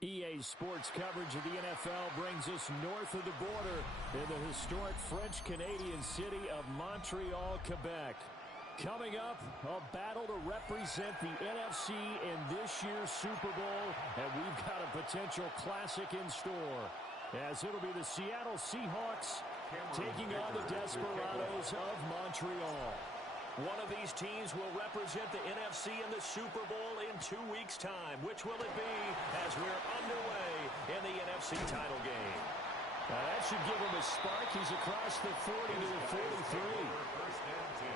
EA Sports coverage of the NFL brings us north of the border in the historic French-Canadian city of Montreal, Quebec. Coming up, a battle to represent the NFC in this year's Super Bowl, and we've got a potential classic in store, as it'll be the Seattle Seahawks taking on the Desperados of Montreal. One of these teams will represent the NFC in the Super Bowl in 2 weeks' time. Which will it be as we're underway in the NFC title game? That should give him a spark. He's across the 40 to the 43.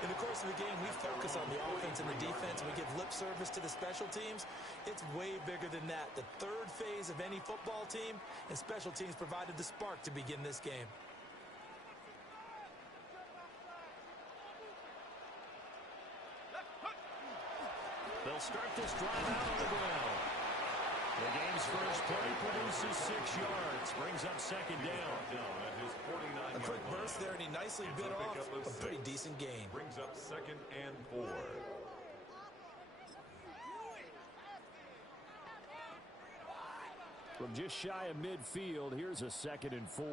In the course of the game, we focus on the offense and the defense, and we give lip service to the special teams. It's way bigger than that. The third phase of any football team, and special teams provided the spark to begin this game. They'll start this drive out on the ground. The game's first play produces 6 yards, brings up second down. A quick burst there, and he nicely bit off a pretty decent gain. Brings up 2nd and 4. From just shy of midfield, here's a 2nd and 4.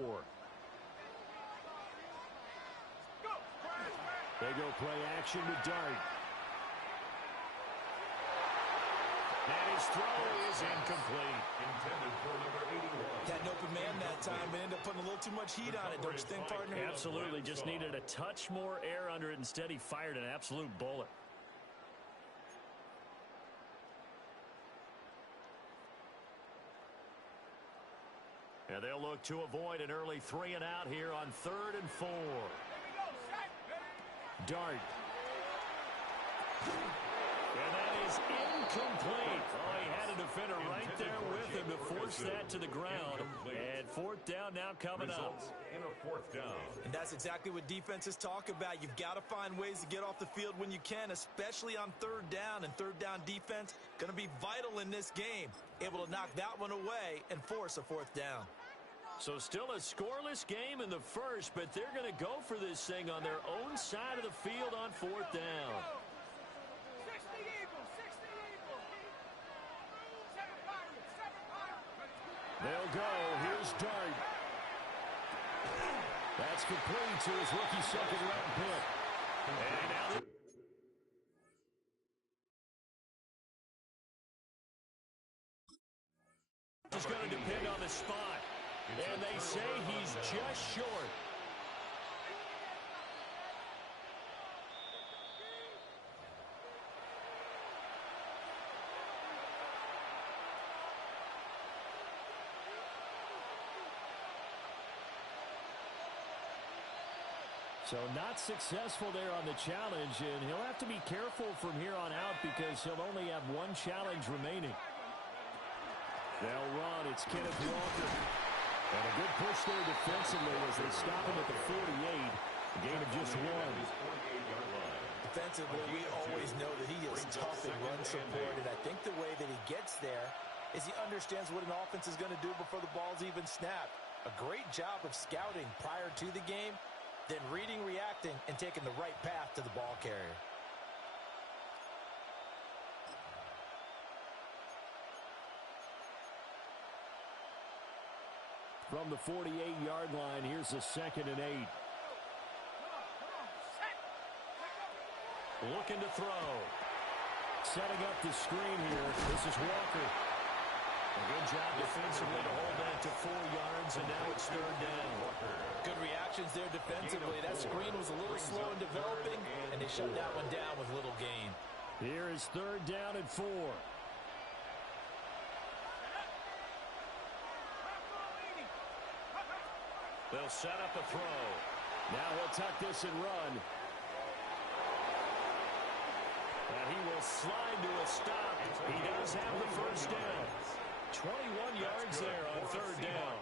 They go play action with Dart. And his throw is incomplete. Intended for number 81. Had an open man that time, but ended up putting a little too much heat on it. Don't you think, partner? Absolutely. Just needed a touch more air under it. Instead, he fired an absolute bullet. And they'll look to avoid an early 3 and out here on 3rd and 4. Dart. And that is incomplete. Oh, he had a defender right there with him to force that to the ground. And 4th down now coming up. In a 4th down. And that's exactly what defenses talk about. You've got to find ways to get off the field when you can, especially on 3rd down. And 3rd down defense going to be vital in this game. Able to knock that one away and force a 4th down. So still a scoreless game in the first, but they're going to go for this thing on their own side of the field on 4th down. They'll go. Here's Dart. That's complete to his rookie 2nd-round pick. And now it's going to depend on the spot. And they say he's just short. So not successful there on the challenge, and he'll have to be careful from here on out because he'll only have 1 challenge remaining. They'll run. It's Kenneth Walker. And a good push there defensively as they stop him at the 48. A gain of just 1. Defensively, we always know that he is tough in run support, and I think the way that he gets there is he understands what an offense is going to do before the ball's even snapped. A great job of scouting prior to the game, then reading, reacting, and taking the right path to the ball carrier. From the 48-yard line, here's a 2nd and 8. Looking to throw. Setting up the screen here. This is Walker. A good job defensively to hold that to 4 yards, and now it's 3rd down. Good reactions there defensively. That screen was a little slow in developing, and they shut that one down with little gain. Here is 3rd down and 4. They'll set up a throw. Now he'll tuck this and run. And he will slide to a stop. He does have the 1st down. 21 yards there on 3rd down.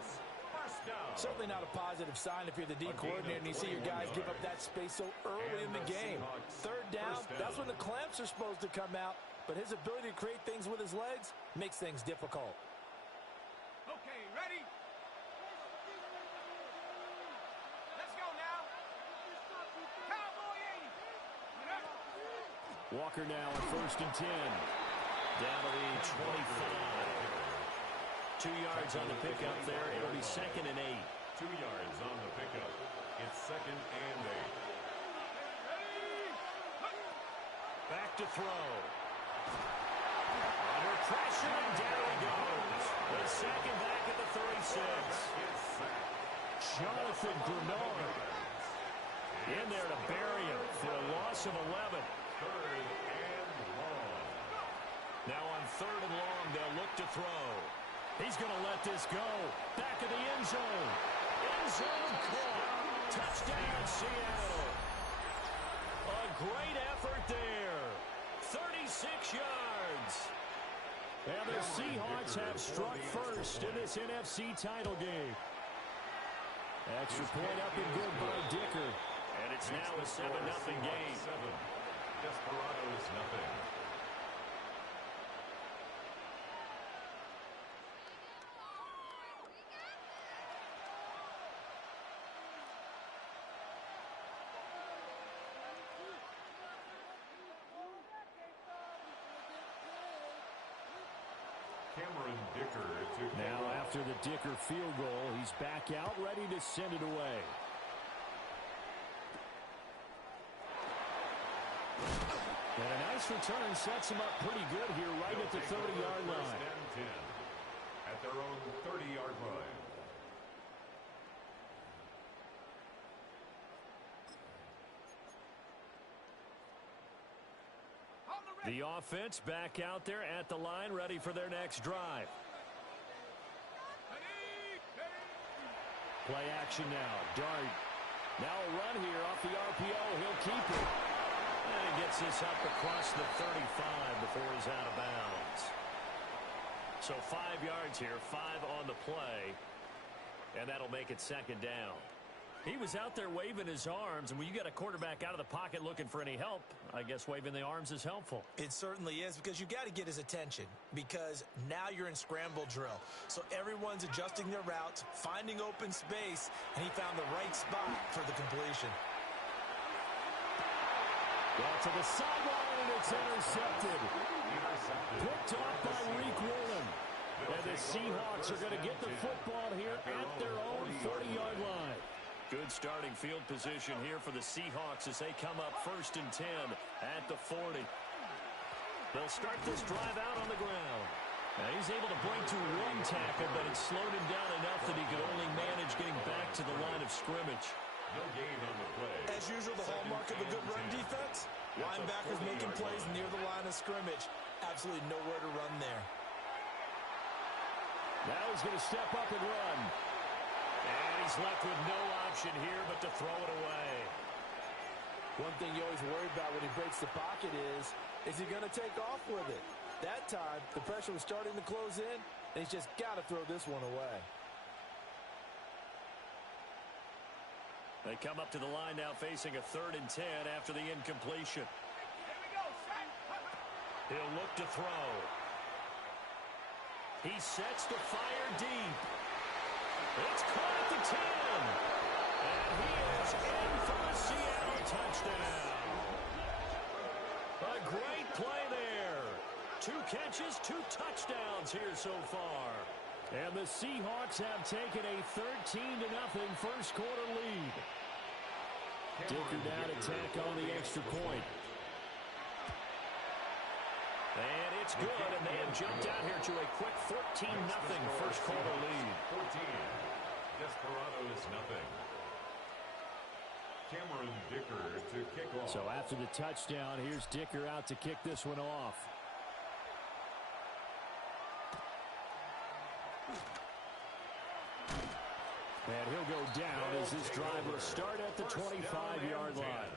Certainly not a positive sign if you're the D coordinator and you see your guys give up that space so early in the game. 3rd down, that's when the clamps are supposed to come out, but his ability to create things with his legs makes things difficult. Okay, ready? Let's go now. Cowboy 80. Walker now on 1st and 10. Down to the 25. 2 yards on the pickup there. It'll be 2nd and 8. 2 yards on the pickup. It's 2nd and 8. Back to throw. Under pressure, and down he goes. The second back at the 36. Jonathan Grenard in there to bury him for a loss of 11. 3rd and long. Now on 3rd and long, they'll look to throw. He's going to let this go. Back of the end zone. End zone caught. Touchdown, Seattle. A great effort there. 36 yards. And the Seahawks have struck first in this NFC title game. Extra point up and good by Dicker. And it's now a 7-0 game. 7. Desperados nothing. Now after the Dicker field goal, he's back out ready to send it away. And a nice return sets him up pretty good here right at the 30-yard line. At their own 30-yard line. The offense back out there at the line, ready for their next drive. Play action now. Dart. Now a run here off the RPO. He'll keep it. And he gets this up across the 35 before he's out of bounds. So 5 yards here, 5 on the play. And that'll make it 2nd down. He was out there waving his arms, and when you get a quarterback out of the pocket looking for any help, I guess waving the arms is helpful. It certainly is, because you got to get his attention, because now you're in scramble drill. So everyone's adjusting their routes, finding open space, and he found the right spot for the completion. Well, to the sideline, and it's intercepted. Picked off by Reek Woolen. And the Seahawks are going to get the football here at their own 40-yard line. Good starting field position here for the Seahawks as they come up 1st and 10 at the 40. They'll start this drive out on the ground. Now he's able to break to one tackle, but it slowed him down enough that he could only manage getting back to the line of scrimmage. No gain on the play. As usual, the hallmark of a good run defense, linebackers making plays near the line of scrimmage. Absolutely nowhere to run there. Now he's going to step up and run. And he's left with no option here but to throw it away. One thing you always worry about when he breaks the pocket is he going to take off with it? That time, the pressure was starting to close in, and he's just got to throw this one away. They come up to the line now facing a 3rd and 10 after the incompletion. He'll look to throw. He sets to fire deep. It's caught at the 10. And he is in for a Seattle touchdown. A great play there. 2 catches, 2 touchdowns here so far. And the Seahawks have taken a 13-0 first quarter lead. Dicker now to tack on the extra point. And it's good, and they have jumped out here to a quick 14-0 first quarter lead. 14. Desperados nothing. Cameron Dicker to kick off. So after the touchdown, here's Dicker out to kick this one off. And he'll go down as this drive will start at the 25-yard line.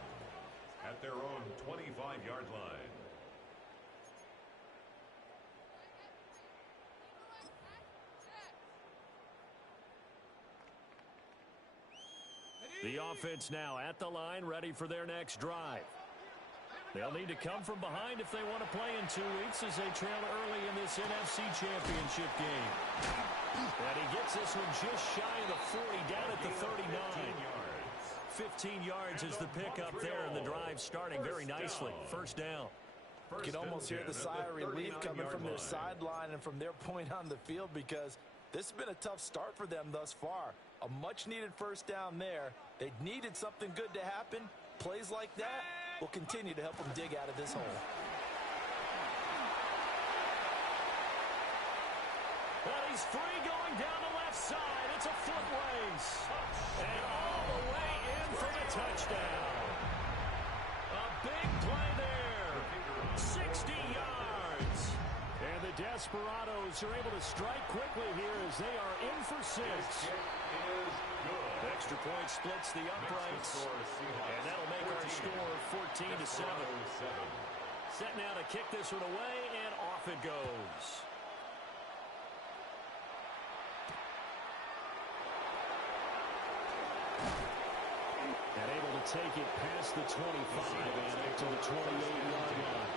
At their own 25-yard line. The offense now at the line, ready for their next drive. They'll need to come from behind if they want to play in 2 weeks as they trail early in this NFC Championship game. And he gets this one just shy of the 40, down at the 39. 15 yards is the pickup there, and the drive starting very nicely. First down. You can almost hear the sigh of relief coming from their sideline and from their point on the field, because This has been a tough start for them thus far. A much-needed first down there. They needed something good to happen. Plays like that will continue to help them dig out of this hole. And he's free going down the left side. It's a foot race. And all the way in for the touchdown. A big play there. 60 yards. And the Desperados are able to strike quickly here as they are in for 6. Extra point splits the uprights. And that'll make our score 14-7. Set now to kick this one away, and off it goes. And able to take it past the 25 and up to the 28-yard line.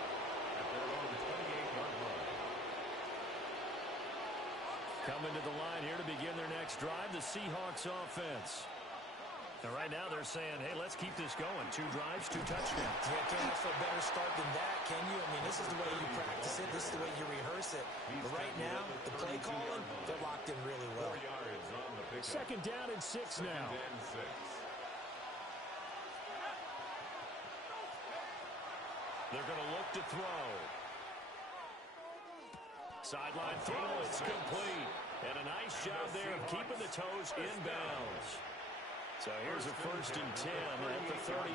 Coming to the line here to begin their next drive, the Seahawks offense. And right now they're saying, hey, let's keep this going. 2 drives, 2 touchdowns. Yeah, can't ask for a better start than that, can you? I mean, this is the way you practice it. This is the way you rehearse it. But right now, the play calling, they're locked in really well. Second down and 6 now. They're going to look to throw. Sideline throw, it's complete. And a nice job there of keeping the toes inbounds. So here's a 1st and 10 at the 38.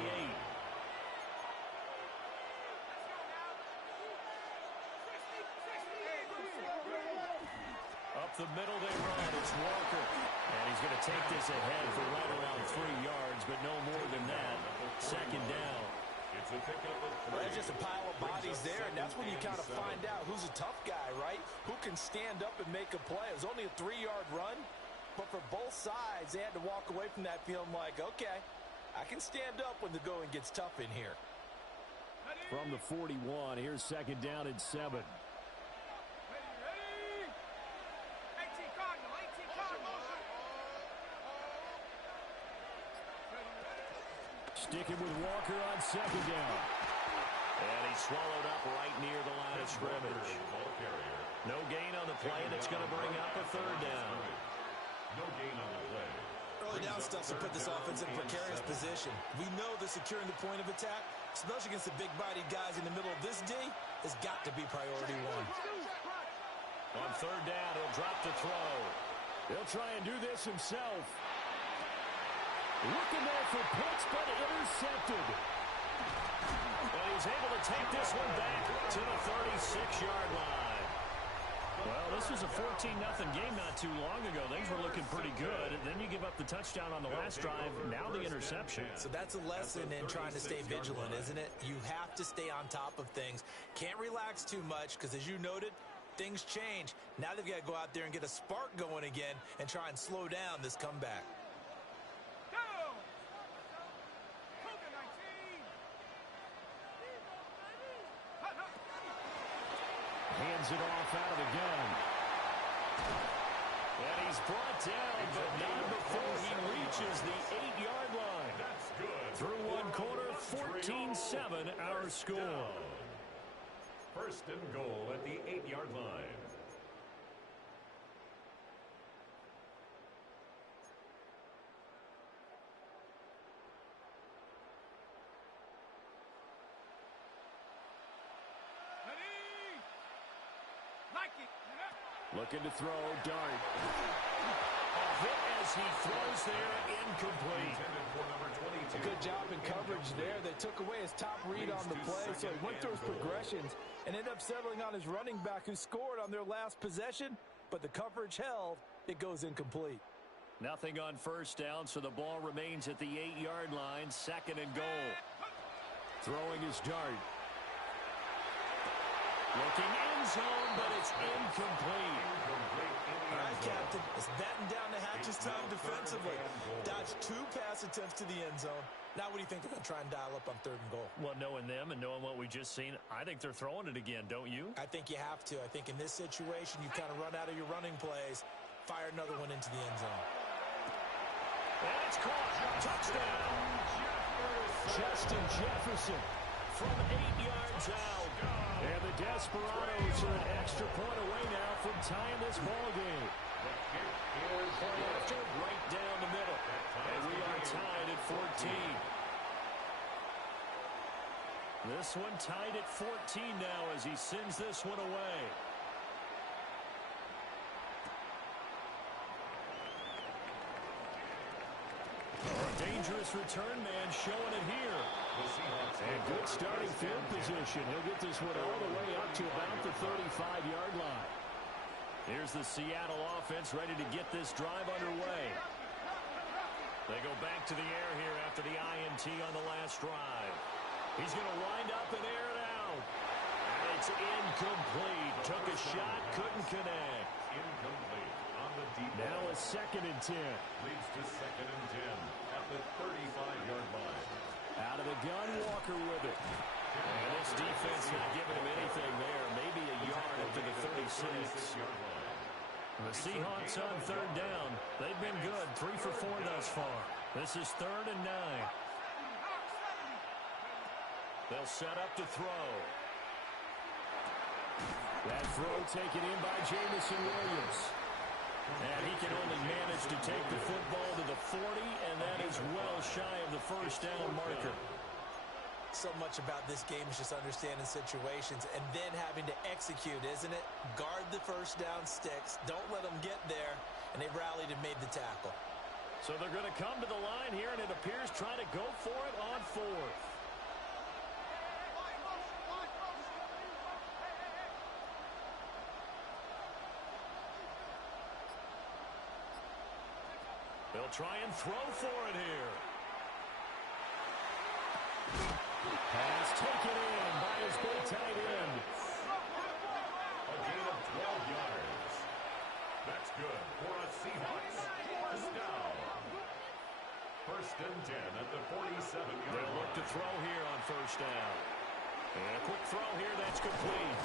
Up the middle they run, it's Walker. And he's going to take this ahead for right around 3 yards, but no more than that. Second down. Well, there's just a pile of bodies there, and that's when you kind of find out who's a tough guy, right? Who can stand up and make a play. It was only a 3-yard run, but for both sides, they had to walk away from that feeling like, okay, I can stand up when the going gets tough in here. From the 41, here's second down and 7. Ready. 18 Cardinal, 18 Cardinal. Sticking with Walker on second down. And he's swallowed up right near the line of scrimmage. No gain on the play, and it's going to bring up a 3rd down. No gain on the play. Early down stuff to put this offense in a precarious position. We know that securing the point of attack, especially against the big-bodied guys in the middle of this D, has got to be priority 1. On 3rd down, he'll drop to throw. He'll try and do this himself. Looking there for Pitts, but intercepted. And he's able to take this one back to the 36-yard line. Well, this was a 14-0 game not too long ago. Things were looking pretty good. And then you give up the touchdown on the last drive. Now the interception. So that's a lesson in trying to stay vigilant, isn't it? You have to stay on top of things. Can't relax too much because, as you noted, things change. Now they've got to go out there and get a spark going again and try and slow down this comeback. Hands it off out of the gun. And he's brought down, but not before he reaches the 8-yard line. That's good. Through one quarter, 14-7 our score. 1st and goal at the 8-yard line. Looking to throw, Dart. A hit as he throws there, incomplete. A good job in coverage there. They took away his top read on the play, so he went through his progressions and ended up settling on his running back who scored on their last possession, but the coverage held. It goes incomplete. Nothing on 1st down, so the ball remains at the 8-yard line, 2nd and goal. Throwing his Dart. Looking end zone, but it's incomplete. All right, Captain. It's batten down the hatches time defensively. Dodged 2 pass attempts to the end zone. Now what do you think they're going to try and dial up on 3rd and goal? Well, knowing them and knowing what we just seen, I think they're throwing it again, don't you? I think you have to. I think in this situation, you kind of run out of your running plays, fire another one into the end zone. And it's caught. Touchdown. Justin Jefferson. From 8 yards out. And the Desperados are an extra point away now from tying this ball game. The kick is Point after, right down the middle. And we are tied at 14. This one tied at 14 now as he sends this one away. Dangerous return man showing it here. And good starting field position. He'll get this one all the way up to about the 35-yard line. Here's the Seattle offense ready to get this drive underway. They go back to the air here after the INT on the last drive. He's going to wind up and air it out. And it's incomplete. Took a shot, couldn't connect. incomplete on the deep. Now a 2nd and 10. Leads to 2nd and 10 at the 35-yard line. Out of the gun, Walker with it. And this defense not giving him anything there. Maybe a yard up to the 36. The Seahawks on 3rd down. They've been good. 3 for 4 thus far. This is 3rd and 9. They'll set up to throw. That throw taken in by Jamison Williams. And he can only manage to take the football to the 40, and that is well shy of the 1st down marker. So much about this game is just understanding situations and then having to execute, isn't it? Guard the 1st down sticks. Don't let them get there. And they rallied and made the tackle. So they're going to come to the line here, and it appears trying to go for it on 4th. They'll try and throw for it here. Pass taken in by his big tight end. A gain of 12 yards. That's good for a Seahawks first down. 1st and 10 at the 47-yard line. They'll look to throw here on 1st down. And a quick throw here, that's complete.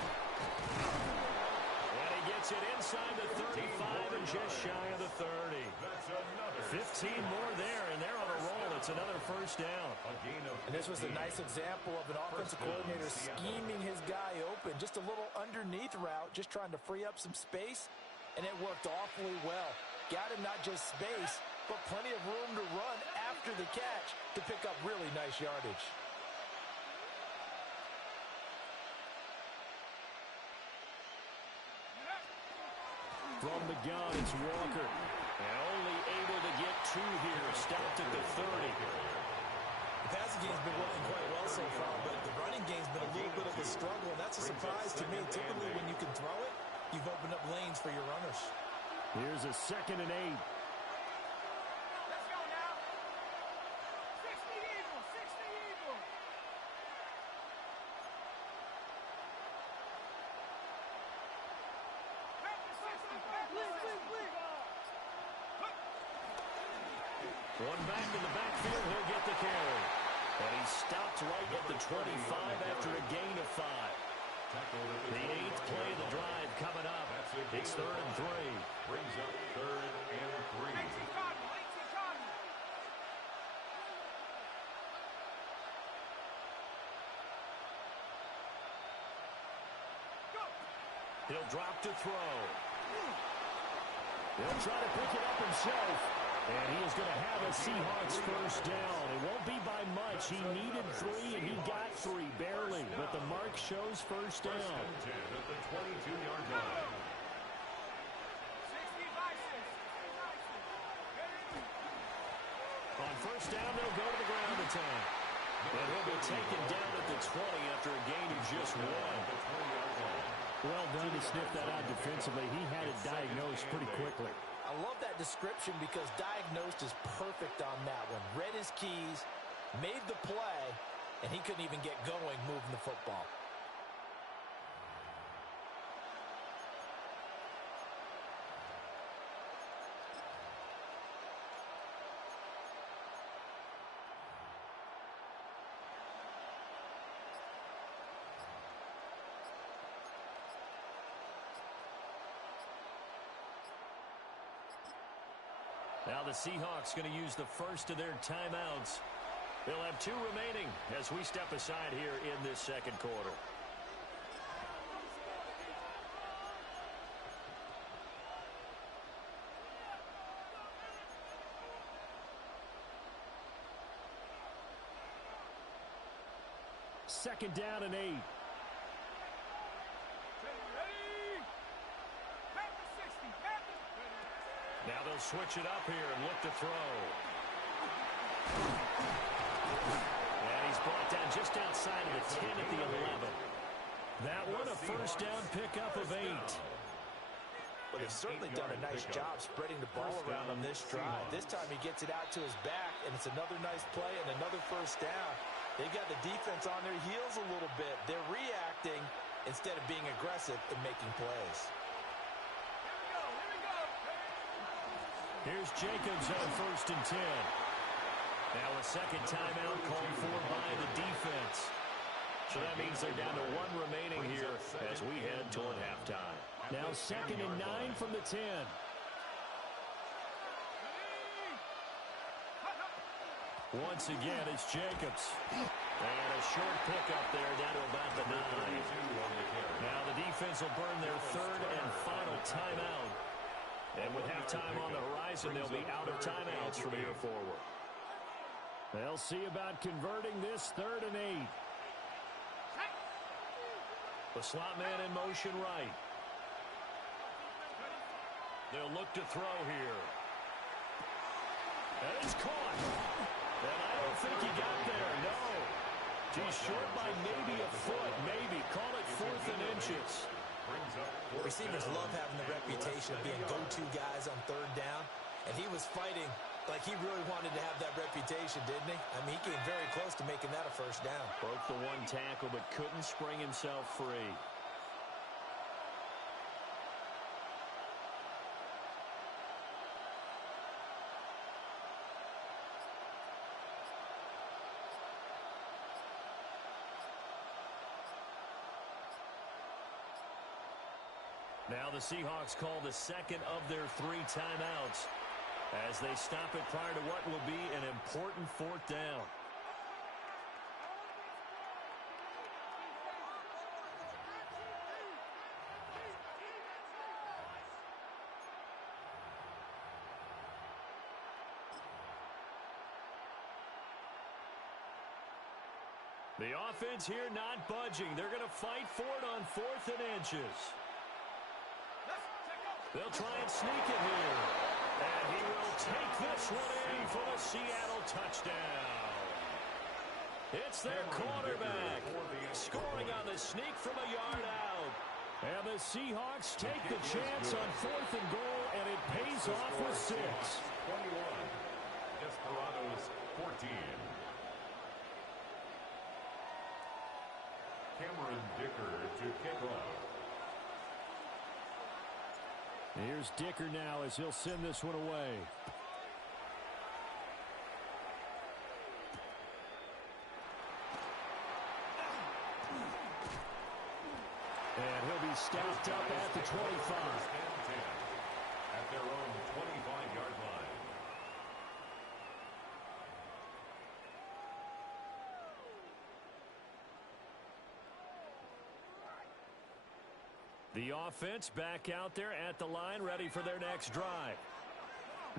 And he gets it inside the 35 and just shy of the 30. That's another 15 more there, and they're on a roll. It's another 1st down. a gain of And this was a nice example of an offensive coordinator scheming his guy open. Just a little underneath route, just trying to free up some space, and it worked awfully well. Got him not just space, but plenty of room to run after the catch to pick up really nice yardage. From the gun, it's Walker. And only able to get 2 here. Stopped at the 30. The passing game's been working quite well so far, but the running game's been a little bit of a struggle, and that's a surprise to me. Typically, when you can throw it, you've opened up lanes for your runners. Here's a 2nd and 8. Let's go now. 60 Eagles, 60 Eagles. One back in the backfield, he'll get the carry. And he stopped right at the 25 after a gain of 5. The 8th play of the drive coming up. It's 3rd and 3. Brings up 3rd and 3. 18 Cardinal, 18 Cardinal. Go. He'll drop to throw. He'll try to pick it up himself. And he is going to have a Seahawks 1st down. It won't be by much. He needed 3, and he got 3, barely. But the mark shows 1st down. 1st and 10 at the 22-yard line. 60 vices. 60 vices. On 1st down, they'll go to the ground attack. And he'll be taken down at the 20 after a gain of just 1. The 20-yard line. Well done to sniff that out defensively. He had it diagnosed pretty quickly. I love that description because diagnosed is perfect on that one. Read his keys, made the play, and he couldn't even get going moving the football. Now the Seahawks going to use the first of their timeouts. They'll have 2 remaining as we step aside here in this 2nd quarter. second down and 8. Now they'll switch it up here and look to throw. And he's brought down just outside of the 10 at the 11. That one a first down pickup of 8. But they've certainly done a nice job spreading the ball around on this drive. This time he gets it out to his back, and it's another nice play and another first down. They've got the defense on their heels a little bit. They're reacting instead of being aggressive and making plays. Here's Jacobs on first and 10. Now a second timeout called for by the defense. So that means they're down to 1 remaining here as we head toward halftime. Now second and 9 from the 10. Once again, it's Jacobs. And a short pickup there down to about the 9. Now the defense will burn their third and final timeout. And with halftime on the horizon, they'll be out of timeouts from here forward. They'll see about converting this third and 8. The slot man in motion right. They'll look to throw here. And it's caught. And I don't think he got there, no. He's short by maybe a foot, maybe. Call it 4th and inches. Receivers love having the reputation of being go-to guys on third down, and he was fighting like he really wanted to have that reputation, didn't he? I mean, he came very close to making that a first down. Broke the one tackle, but couldn't spring himself free. Now the Seahawks call the second of their 3 timeouts as they stop it prior to what will be an important 4th down. The offense here not budging. They're going to fight for it on 4th and inches. They'll try and sneak it here. And he will take this one in for the Seattle touchdown. It's their quarterback scoring on the sneak from a yard out. And the Seahawks take the chance on 4th and goal, and it pays off with 6. 21. Desperados 14. Cameron Dicker to kick off. Here's Dicker now as he'll send this one away. And he'll be stopped up at the 25. At their own 25-yard line. The offense back out there at the line, ready for their next drive.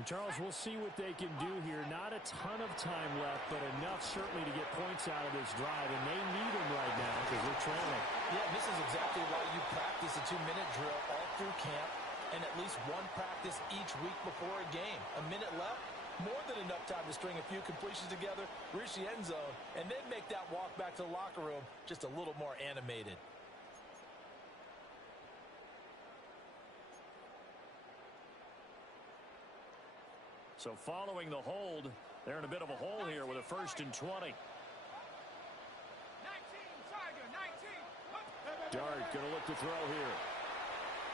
And Charles, we'll see what they can do here. Not a ton of time left, but enough certainly to get points out of this drive, and they need them right now because they're trailing. Yeah, this is exactly why you practice a 2-minute drill all through camp and at least one practice each week before a game. A minute left, more than enough time to string a few completions together, reach the end zone, and then make that walk back to the locker room just a little more animated. So following the hold, they're in a bit of a hole here with a 1st and 20. 19, Tiger, 19. Dart going to look to throw here.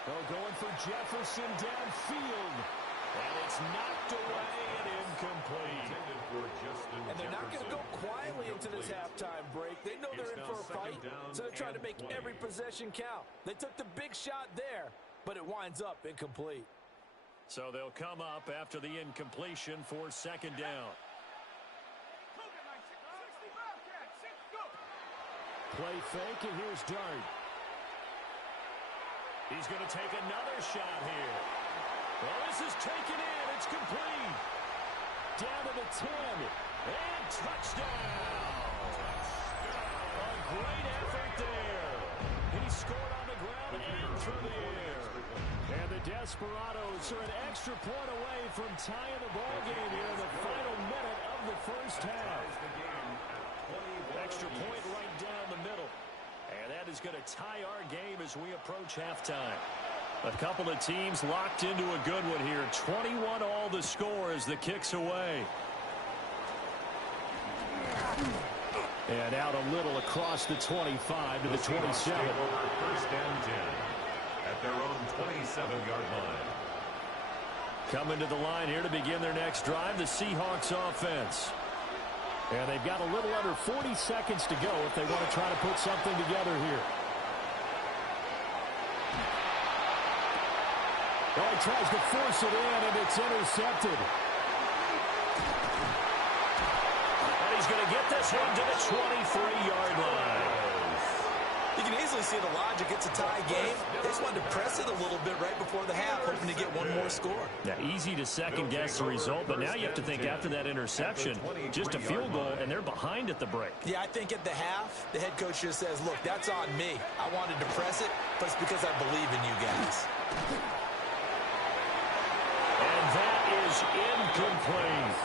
Oh, going for Jefferson downfield. And it's knocked away and incomplete. And they're not going to go quietly into this halftime break. They know they're in for a fight, so they're trying to make every possession count. They took the big shot there, but it winds up incomplete. So they'll come up after the incompletion for 2nd down. Play fake, and here's Dart. He's going to take another shot here. Well, this is taken in. It's complete. Down to the 10. And touchdown. A great effort there. He scored on the ground and through the air. And the Desperados are an extra point away from tying the ball game here in the final minute of the first half. Extra point right down the middle. And that is going to tie our game as we approach halftime. A couple of teams locked into a good one here. 21 all the score as the kick's away. And out a little across the 25 to the 27. First and 10 at their own 27-yard line. Coming to the line here to begin their next drive, the Seahawks offense. And they've got a little under 40 seconds to go if they want to try to put something together here. Oh, he tries to force it in, and it's intercepted. And he's going to get this one to the 23-yard line. You can easily see the logic. It's a tie game. They just wanted to press it a little bit right before the half, hoping to get one more score. Yeah, easy to second-guess the result, but now you have to think after that interception, just a field goal, and they're behind at the break. Yeah, I think at the half, the head coach just says, look, that's on me. I wanted to press it, but it's because I believe in you guys. And that is incomplete.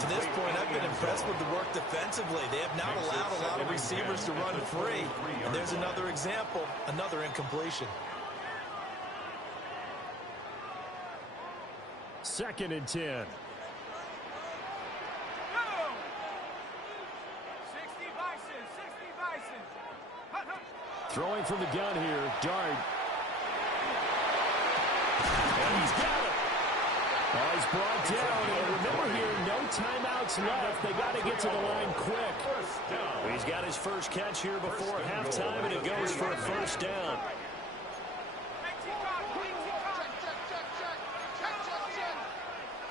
To this point, I've been impressed with the work defensively. They have not allowed a lot of receivers to run free. And there's another example, another incompletion. 2nd and 10. 60 Bison. Throwing from the gun here, Dart. And he's got it. Oh, he's brought down, and remember here, no timeouts left. They got to get to the line quick. He's got his first catch here before halftime, and it goes for a first down.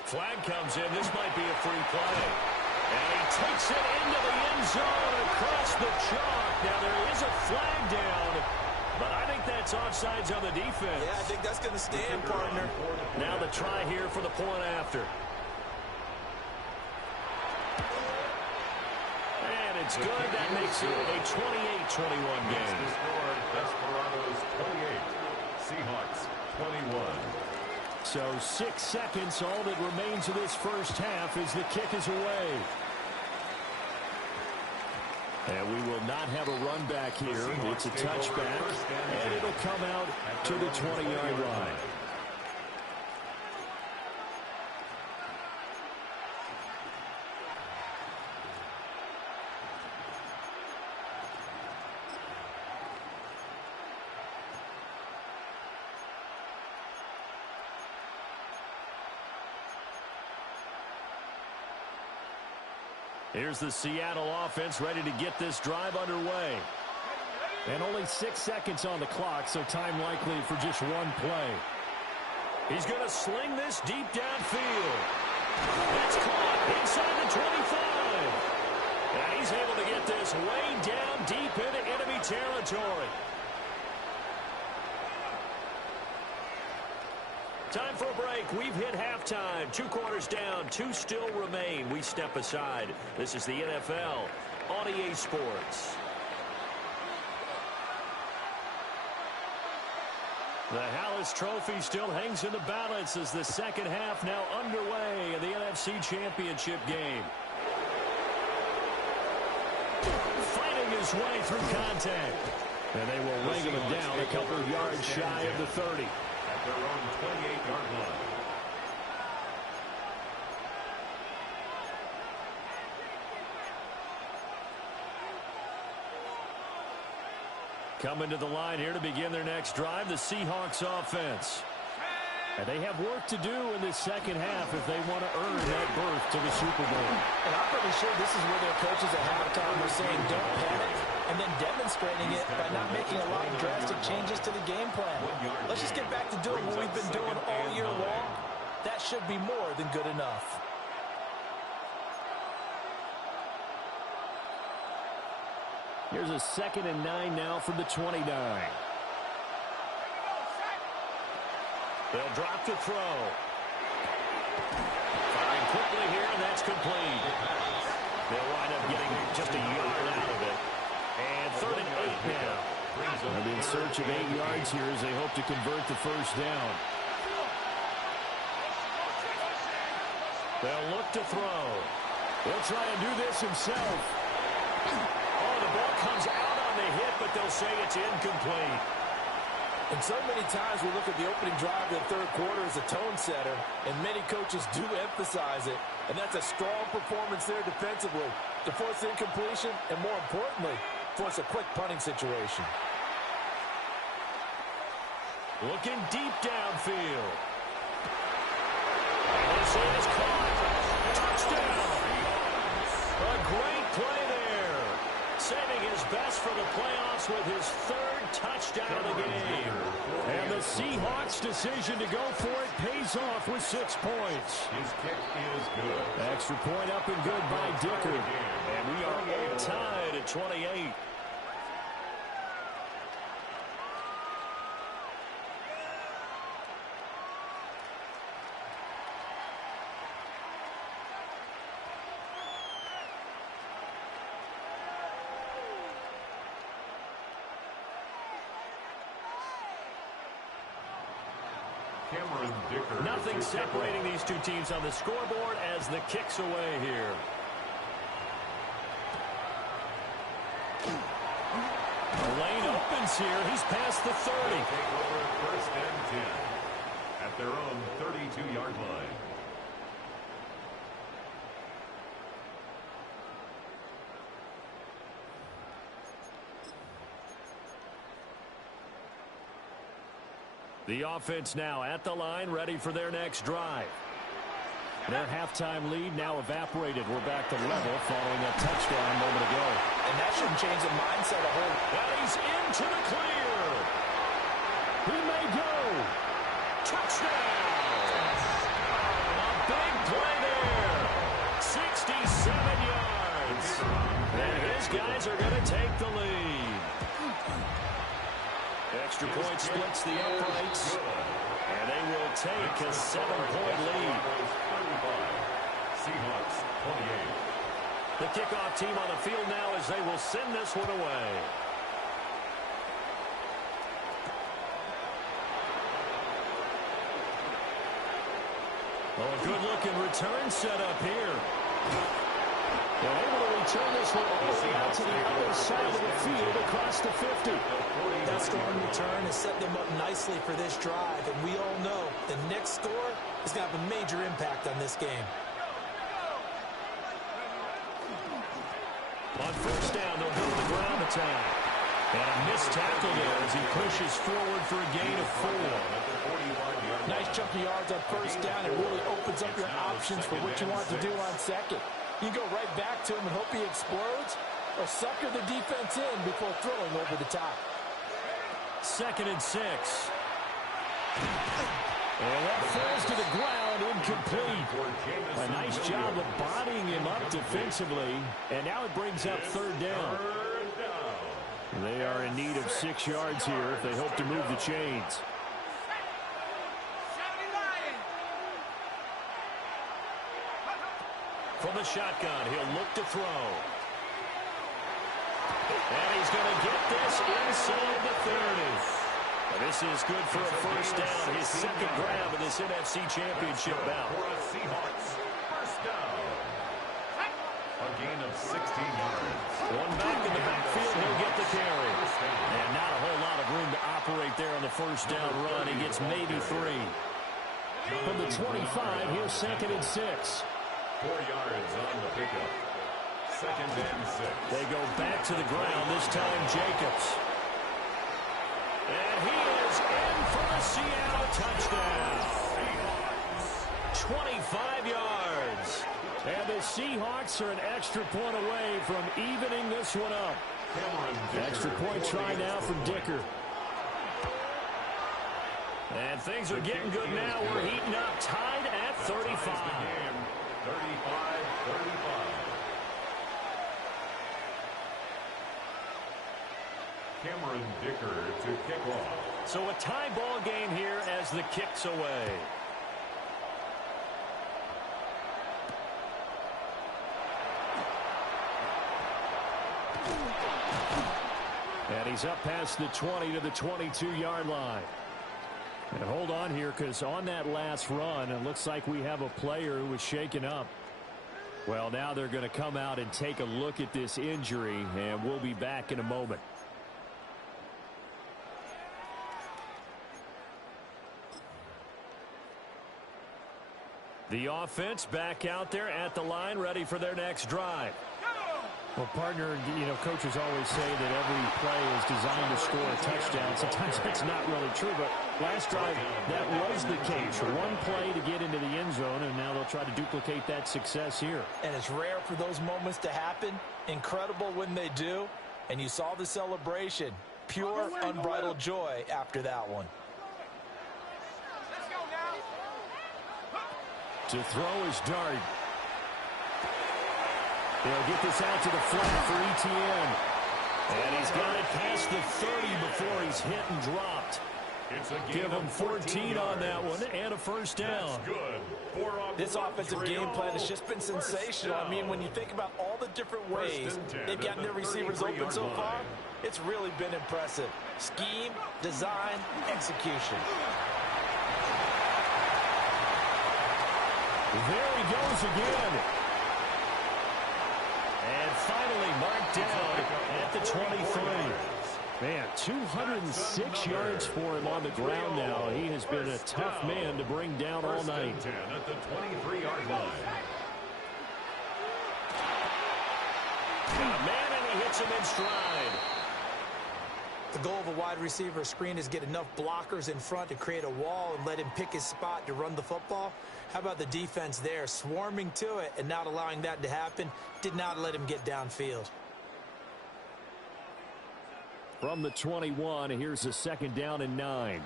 Flag comes in. This might be a free play. And he takes it into the end zone across the chalk. Now, there is a flag down, but I think that's offsides on the defense. Yeah, I think that's going to stand, partner. Now the try here for the point after. And it's good. That makes it a 28-21 game. Desperados 28, Seahawks 21. So 6 seconds, all that remains of this first half as the kick is away. And we will not have a run back here. It's a touchback, and it'll come out to the 20-yard line. Here's the Seattle offense ready to get this drive underway. And only 6 seconds on the clock, so time likely for just one play. He's going to sling this deep downfield. It's caught inside the 25. And he's able to get this way down deep into enemy territory. Time for a break. We've hit halftime. 2 quarters down. 2 still remain. We step aside. This is the NFL on EA Sports. The Hallis Trophy still hangs in the balance as the second half now underway in the NFC Championship game. Fighting his way through contact. And they will wrangle him down a couple of yards shy of the 30. At their own 28-yard line. Coming to the line here to begin their next drive, the Seahawks offense. And they have work to do in this second half if they want to earn that berth to the Super Bowl. And I'm pretty sure this is where their coaches at halftime are saying don't panic, and then demonstrating it by not making a lot of drastic changes to the game plan. Let's just get back to doing what we've been doing all year long. That should be more than good enough. Here's a 2nd and 9 now from the 29. They'll drop to throw. Firing quickly here, and that's complete. They'll wind up getting just a yard out of it. They'll be in search of 8 yards here as they hope to convert the first down. They'll look to throw. He'll try and do this himself. Oh, the ball comes out on the hit, but they'll say it's incomplete. And so many times we look at the opening drive of the third quarter as a tone setter, and many coaches do emphasize it. And that's a strong performance there defensively to force incompletion and, more importantly, force a quick punting situation. Looking deep downfield. And this is caught. Touchdown. A great play there. Saving his best for the playoffs with his third touchdown of the game. And the Seahawks' decision to go for it pays off with 6 points. His kick is good. Extra point up and good by Dicker. And we are all tied at 28. Nothing separating these two teams on the scoreboard as the kick's away here. The lane opens here. He's past the 30. Take over first and 10 at their own 32-yard line. The offense now at the line, ready for their next drive. Their halftime lead now evaporated. We're back to level following a touchdown a moment ago. And that shouldn't change the mindset a whole. And he's into the clear. He may go. Touchdown. A big play there. 67 yards. And his guys are going to take the lead. Extra point splits the uprights. And they will take a 7-point lead. Seahawks 28. The kickoff team on the field now as they will send this one away. Oh, a good-looking return set up here. They're able to return this one all the way out to the other side of the field across the 50. That strong return has set them up nicely for this drive, and we all know the next score is going to have a major impact on this game. On first down, they'll go to the ground attack. And a missed tackle there as he pushes forward for a gain of 4. Nice chunky yards on first down. It really opens up your options for what you want to do on second. You go right back to him and hope he explodes, or sucker the defense in before throwing over the top. 2nd and 6. And that falls to the ground, incomplete. A nice job of bodying him up defensively. And now it brings up 3rd down. They are in need of 6 yards here if they hope to move the chains. From the shotgun, he'll look to throw. And he's going to get this inside the 30. This is good for a first down. His 2nd grab of this NFC Championship bout. For a Seahawks first down. A gain of 16 yards. One back in the backfield, he'll get the carry. And not a whole lot of room to operate there on the first down run. He gets maybe 3. From the 25, here's 2nd and 6. 4 yards on the pickup. 2nd and 6. They go back to the ground, this time Jacobs. And he is in for a Seattle touchdown. 25 yards. And the Seahawks are an extra point away from evening this one up. Extra point try now from Dicker. And things are getting good now. We're heating up, tied at 35. 35-35. Cameron Dicker to kick off. So a tie ball game here as the kick's away. And he's up past the 20 to the 22-yard line. And hold on here, because on that last run, it looks like we have a player who was shaken up. Well, now they're going to come out and take a look at this injury, and we'll be back in a moment. The offense back out there at the line, ready for their next drive. Well, partner, coaches always say that every play is designed to score a touchdown. Sometimes that's not really true, but last drive, that was the case. One play to get into the end zone, and now they'll try to duplicate that success here. And it's rare for those moments to happen. Incredible when they do. And you saw the celebration. Pure, unbridled joy after that one. Let's go now. To throw is Dart. They'll get this out to the flat for Etienne. And he's got it past the 30 before he's hit and dropped. Give him 14 on that one and a first down. This offensive game plan has just been sensational. I mean, when you think about all the different ways they've gotten their receivers open so far, it's really been impressive. Scheme, design, execution. There he goes again. And finally marked down at the 23. Man, 206 yards for him on the ground now. He has been a tough man to bring down all night. At the 23-yard line. Got a man, and he hits him in stride. The goal of a wide receiver screen is get enough blockers in front to create a wall and let him pick his spot to run the football. How about the defense there, swarming to it and not allowing that to happen? Did not let him get downfield. From the 21, here's a second down and 9.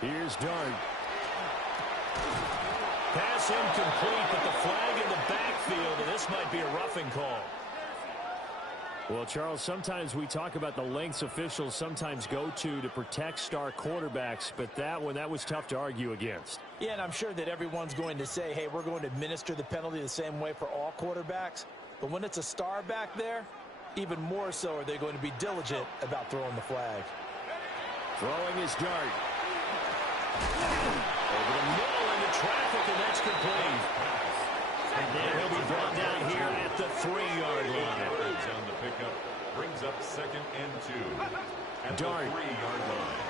Here's Dart. Pass incomplete, but the flag in the backfield, and this might be a roughing call. Well, Charles, sometimes we talk about the lengths officials sometimes go to protect star quarterbacks, but that was tough to argue against. Yeah, and I'm sure that everyone's going to say, hey, we're going to administer the penalty the same way for all quarterbacks. But when it's a star back there, even more so are they going to be diligent about throwing the flag. Throwing his Dart. Over the middle into traffic, and that's complete. And then he'll be brought down here at the 3-yard line. On the pickup, brings up 2nd and 2 at Dart. the 3-yard line.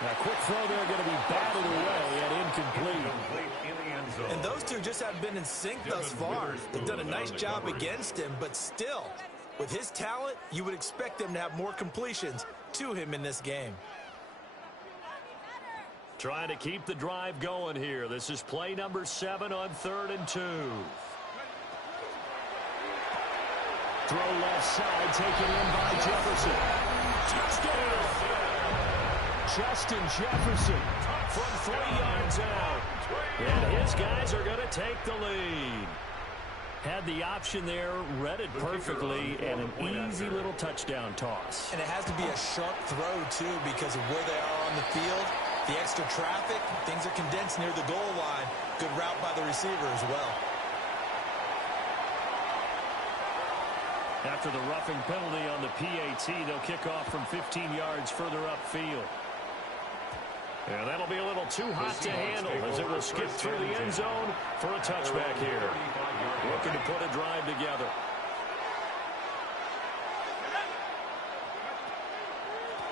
Now, quick throw there, going to be batted away and incomplete. In the end zone. And those two just have been in sync thus far. They've done a nice job against him, but still, with his talent, you would expect them to have more completions to him in this game. Trying to keep the drive going here. This is play number 7 on 3rd and 2. Throw left side, taken in by Jefferson. Touchdown! Justin Jefferson From 3 yards out. And his guys are going to take the lead. had the option there, read it perfectly, and an easy little touchdown toss. And it has to be a sharp throw, too, because of where they are on the field. The extra traffic, things are condensed near the goal line. Good route by the receiver as well. After the roughing penalty on the PAT, they'll kick off from 15 yards further upfield. And that'll be a little too hot to handle as it will skip through the end zone for a touchback here. Looking to put a drive together.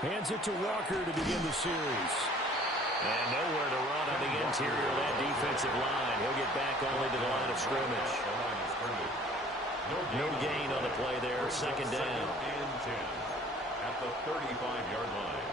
Hands it to Walker to begin the series. And nowhere to run on the interior of that defensive line. He'll get back only to the line of scrimmage. No gain on the play there. 2nd down. And 10 at the 35-yard line.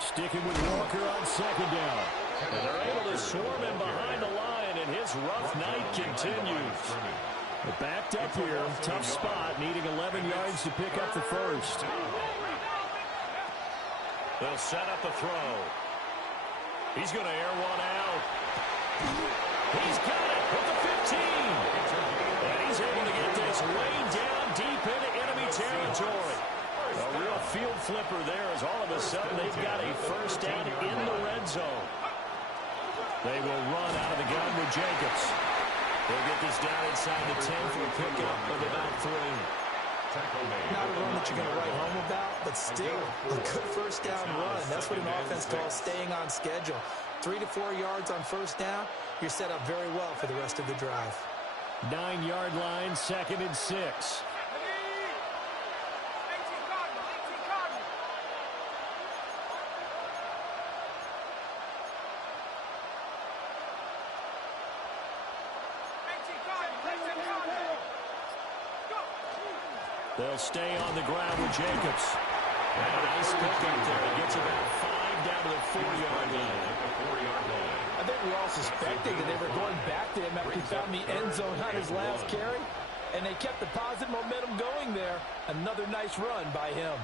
Sticking with Walker on 2nd down. And they're able to swarm him behind the line, and his rough night continues. They're backed up here. Tough spot, needing 11 yards to pick up the first. They'll set up a throw. He's going to air one out. He's got it with the 15. And he's able to get this way down deep into enemy territory. A real field flipper there as all of a sudden they've got a first down in the red zone. They will run out of the gun with Jacobs. They'll get this down inside the 10 for a pickup of about 3. Not a run that you're going to write home about, but still a good first down run. That's what an offense calls staying on schedule. 3 to 4 yards on first down, you're set up very well for the rest of the drive. 9-yard line, 2nd and 6. They'll stay on the ground with Jacobs. And a nice pickup there. He gets about 5 down to the 4-yard line. I think we all suspected that they were going back to him after he found the end zone on his last carry. And they kept the positive momentum going there. Another nice run by him.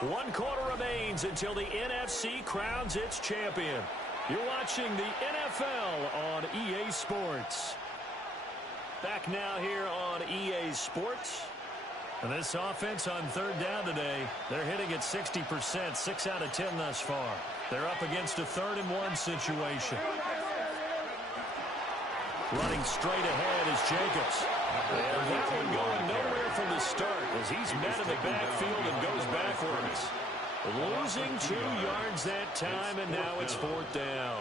One quarter remains until the NFC crowns its champion. You're watching the NFL on EA Sports. Back now here on EA Sports. And this offense on 3rd down today, they're hitting at 60%, 6 out of 10 thus far. They're up against a 3rd and 1 situation. Running straight ahead is Jacobs. And that one going nowhere from the start as he's met in the backfield and goes backwards. Losing 2 yards that time, and now it's 4th down.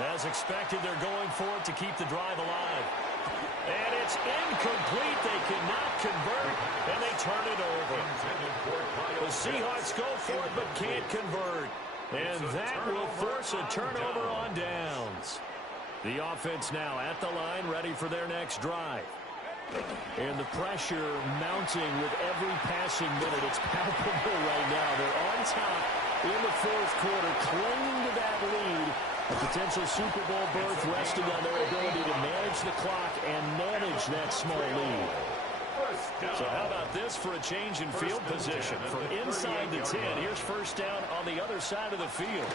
As expected, they're going for it to keep the drive alive. And it's incomplete. They cannot convert, and they turn it over. The Seahawks go for it but can't convert. And that will force a turnover on downs. The offense now at the line, ready for their next drive. And the pressure mounting with every passing minute. It's palpable right now. They're on top in the 4th quarter, clinging to that lead. A potential Super Bowl berth resting on their ability to manage the clock and manage that small lead. So how about this for a change in field position? From inside the 10, here's first down on the other side of the field.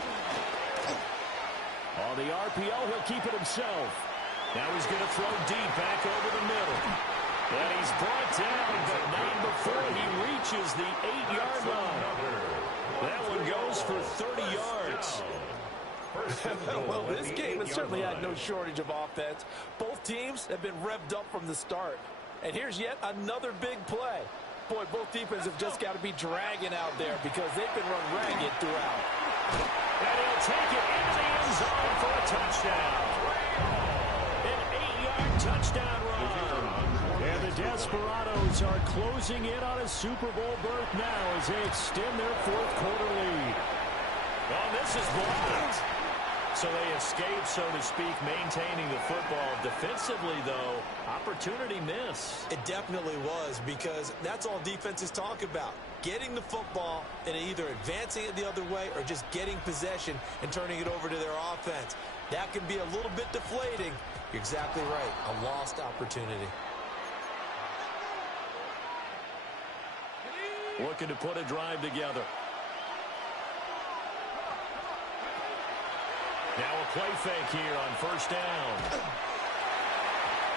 On the RPO, he'll keep it himself. Now he's going to throw deep back over the middle. And he's brought down, but not before he reaches the 8-yard line. That one goes for 30 yards. Well, this game has certainly had no shortage of offense. Both teams have been revved up from the start. And here's yet another big play. Boy, both defenses have just got to be dragging out there because they've been run ragged throughout. And he'll take it into the end zone for a touchdown. An 8-yard touchdown run. And the Desperados are closing in on a Super Bowl berth now as they extend their 4th quarter lead. Well, this is blocked. So they escape, so to speak, maintaining the football. Defensively, though, opportunity miss. It definitely was, because that's all defenses talk about. Getting the football and either advancing it the other way or just getting possession and turning it over to their offense. That can be a little bit deflating. You're exactly right. A lost opportunity. Looking to put a drive together. Now a play fake here on first down.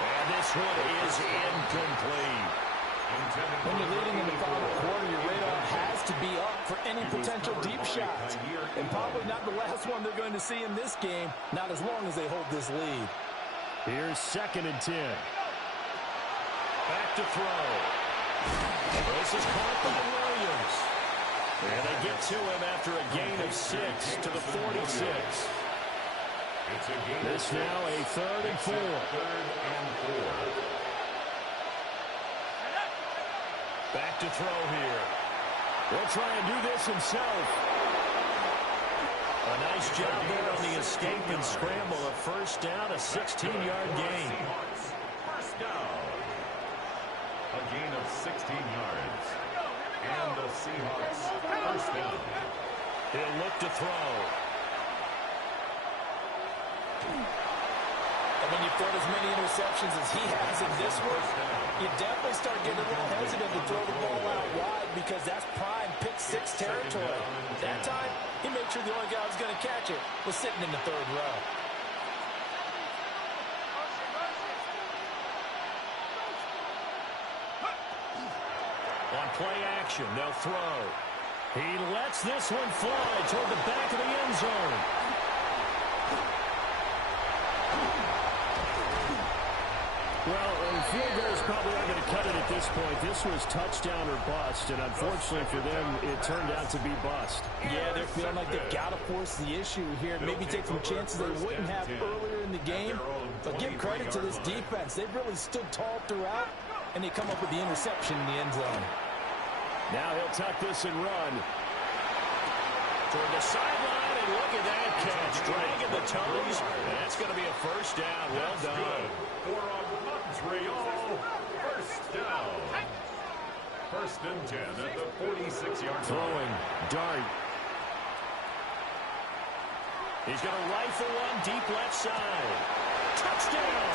And this one is incomplete. When you're leading in the final quarter, your radar has to be up for any potential deep shots. And probably not the last one they're going to see in this game, not as long as they hold this lead. Here's 2nd and 10. Back to throw. This is caught by Williams. And they get to him after a gain of 6 to the 46. This now a 3rd and 4. Back to throw here. He'll try and do this himself. A nice job there on the escape and scramble. A first down, a 16-yard gain. A gain of 16 yards. And the Seahawks first down. He'll look to throw. And when you throw as many interceptions as he has in this one, you definitely start getting a little hesitant to throw the ball out wide because that's prime pick six territory. That time, he made sure the only guy who was going to catch it was sitting in the third row. On play action, they'll throw. He lets this one fly toward the back of the end zone. Well, field goals probably aren't going to cut it at this point. This was touchdown or bust, and unfortunately for them, it turned out to be bust. Yeah, they're feeling like they've got to force the issue here. Maybe take some chances they wouldn't have earlier in the game. But give credit to this defense. They've really stood tall throughout, and they come up with the interception in the end zone. Now he'll tuck this and run. Toward the sideline, and look at that catch. Dragging the toes. That's going to be a first down. Well done. For Montreal, first down. First and 10 at the 46-yard line. Throwing. Dart. He's going to rifle one deep left side. Touchdown.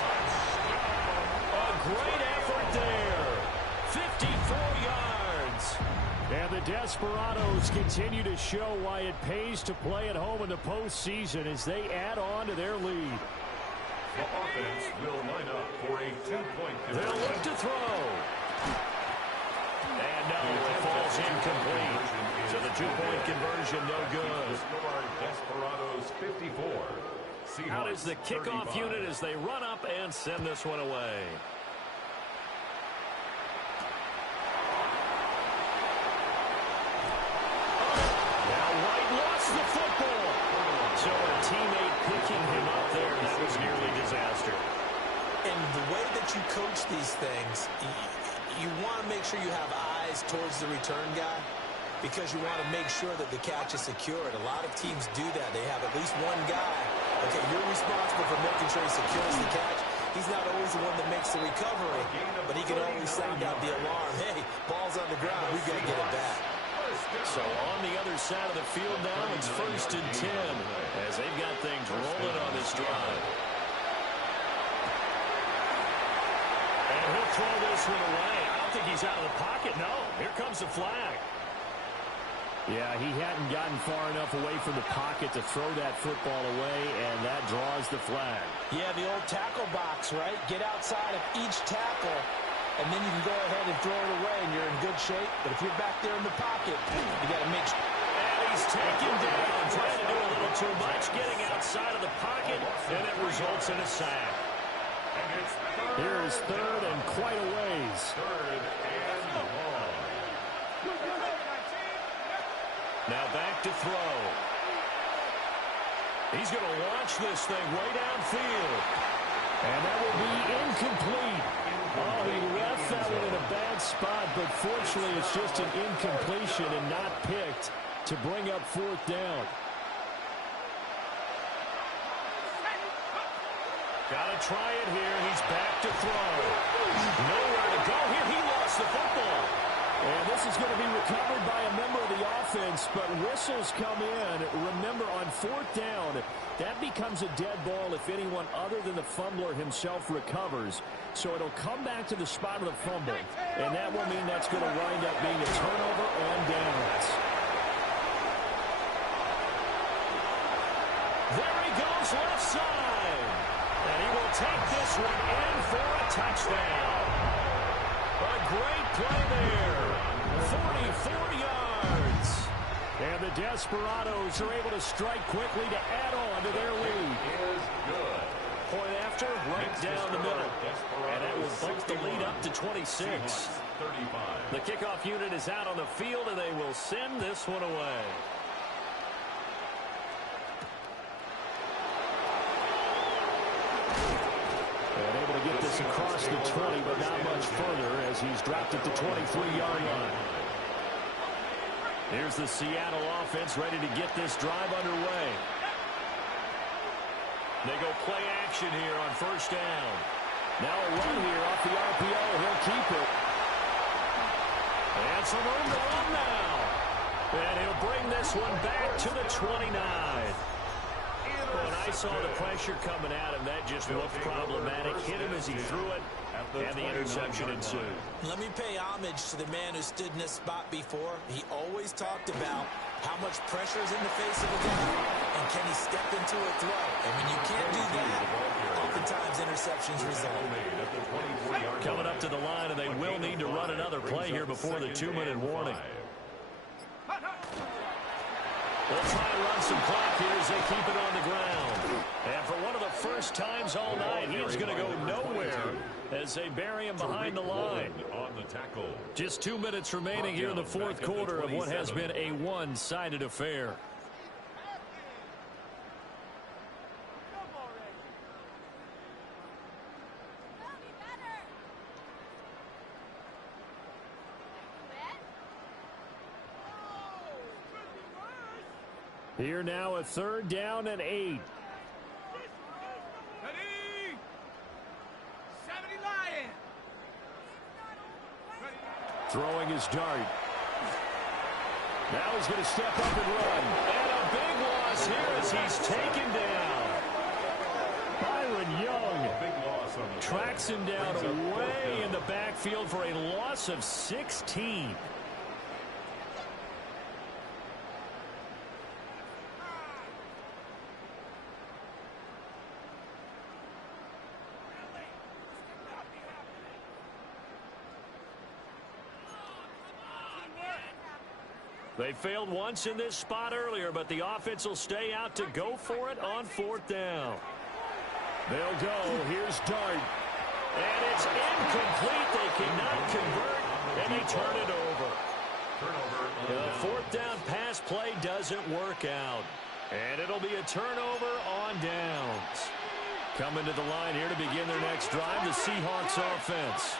A great effort there. 54 yards. And the Desperados continue to show why it pays to play at home in the postseason as they add on to their lead. The offense will line up for a 2-point conversion. They'll look to throw. And no, it falls incomplete. So the 2-point conversion no good. Desperados 54. Out is the kickoff unit as they run up and send this one away. The football. So a teammate picking him up there, that was nearly disaster. And the way that you coach these things, you want to make sure you have eyes towards the return guy because you want to make sure that the catch is secured. A lot of teams do that. They have at least one guy. Okay, you're responsible for making sure he secures the catch. He's not always the one that makes the recovery, but he can always sound out the alarm. Hey, ball's on the ground. We've got to get it back. So on the other side of the field now, it's first and 10 as they've got things rolling on this drive. And he'll throw this one away. I don't think he's out of the pocket. No, here comes the flag. Yeah, he hadn't gotten far enough away from the pocket to throw that football away, and that draws the flag. Yeah, the old tackle box, right? Get outside of each tackle, and then you can go ahead and throw it away, and you're in good shape. But if you're back there in the pocket, you got to make sure. And he's taken down, trying to do a little too much, getting outside of the pocket, and it results in a sack. Here is third and quite a ways. Third and long. Now back to throw. He's going to launch this thing way downfield. And that will be incomplete. Oh, he left that one in a bad spot, but fortunately it's just an incompletion and not picked to bring up fourth down. Got to try it here. He's back to throw. Nowhere to go here. He lost the football. And this is going to be recovered by a member of the offense, but whistles come in. Remember, on fourth down, that becomes a dead ball if anyone other than the fumbler himself recovers. So it'll come back to the spot of the fumble, and that will mean that's going to wind up being a turnover and downs. There he goes, left side. And he will take this one in for a touchdown. A great play there. 44 yards. And the Desperados are able to strike quickly to add on to their lead. Is good. Point after, right down the middle. And that will bump the lead up to 26. 35. The kickoff unit is out on the field, and they will send this one away. And able to get this across the 20, but not much further as he's dropped it to 23-yard line. Here's the Seattle offense ready to get this drive underway. They go play action here on first down. Now a run here off the RPO. He'll keep it. And some room to run now. And he'll bring this one back to the 29. When I saw the pressure coming at him, that just looked problematic. Hit him as he threw it, and the interception ensued. Let me pay homage to the man who stood in this spot before. He always talked about how much pressure is in the face of a guy, and can he step into a throw. And when you can't do that, oftentimes interceptions result. Coming up to the line, and they will need to run another play here before the 2-minute warning. They'll try and run some clock here as they keep it on the ground. And for one of the first times all night, he is going to go nowhere as they bury him behind the line. On the tackle. Just 2 minutes remaining here in the fourth quarter of what has been a one-sided affair. Here now a 3rd down and 8. Ready? 70 Lion. Throwing his dart. Now he's going to step up and run. And a big loss here as he's taken down. Byron Young Tracks him down way in the backfield for a loss of 16. They failed once in this spot earlier, but the offense will stay out to go for it on 4th down. They'll go. Here's Dart. And it's incomplete. They cannot convert, and they turn it over. The 4th down pass play doesn't work out. And it'll be a turnover on downs. Coming to the line here to begin their next drive, the Seahawks offense.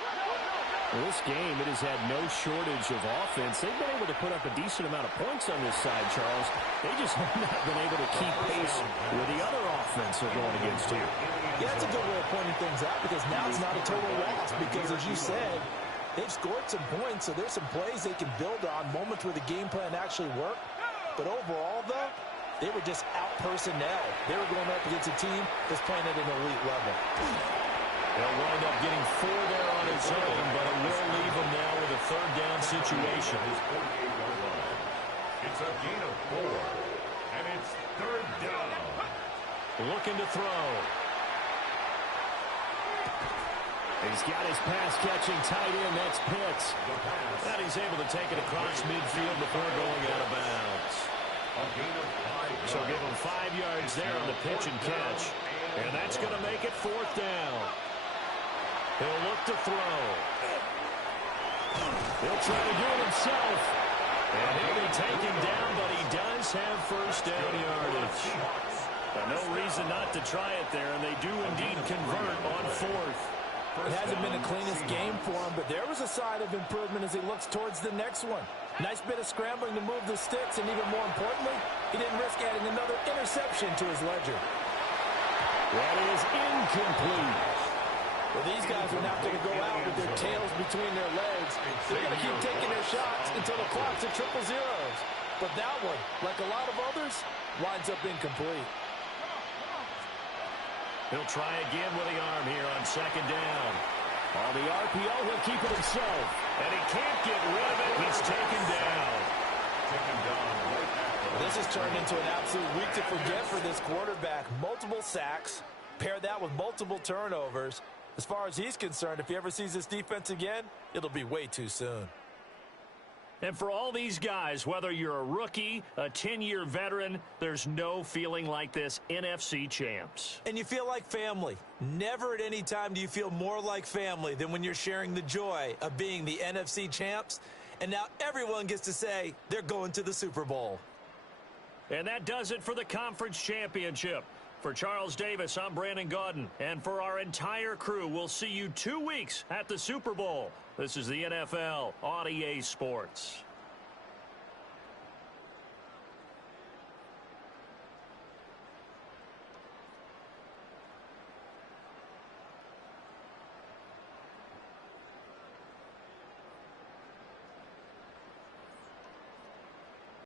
Well, this game, it has had no shortage of offense. They've been able to put up a decent amount of points on this side, Charles. They just have not been able to keep pace with the other offense they're going against here. Yeah, that's a good way of pointing things out because now it's not a total loss because, as you said, they've scored some points, so there's some plays they can build on, moments where the game plan actually worked. But overall, though, they were just out-personnel. They were going up against a team that's playing at an elite level. They'll wind up getting 4 there on its own, but it will leave them now with a 3rd down situation. It's a gain of 4, and it's 3rd down. Looking to throw. He's got his pass-catching tight end. That's Pitts. And he's able to take it across midfield before going out of bounds. So give him 5 yards there on the pitch and catch. And that's going to make it 4th down. He'll look to throw. He'll try to do it himself. And he'll be taken down, but he does have 1st down yardage. No reason not to try it there, and they do indeed convert on 4th. It hasn't been the cleanest game for him, but there was a sign of improvement as he looks towards the next one. Nice bit of scrambling to move the sticks, and even more importantly, he didn't risk adding another interception to his ledger. That is incomplete. Well, these guys are not going to go out with their tails between their legs. They're going to keep taking their shots until the clock's at 000. But that one, like a lot of others, winds up incomplete. He'll try again with the arm here on 2nd down. On the RPO, he'll keep it himself. And he can't get rid of it. He's taken down. This has turned into an absolute week to forget for this quarterback. Multiple sacks, pair that with multiple turnovers. As far as he's concerned, if he ever sees this defense again, it'll be way too soon. And for all these guys, whether you're a rookie, a 10-year veteran, there's no feeling like this NFC champs. And you feel like family. Never at any time do you feel more like family than when you're sharing the joy of being the NFC champs. And now everyone gets to say they're going to the Super Bowl. And that does it for the conference championship. For Charles Davis, I'm Brandon Gaudin. And for our entire crew, we'll see you 2 weeks at the Super Bowl. This is the NFL on EA Sports.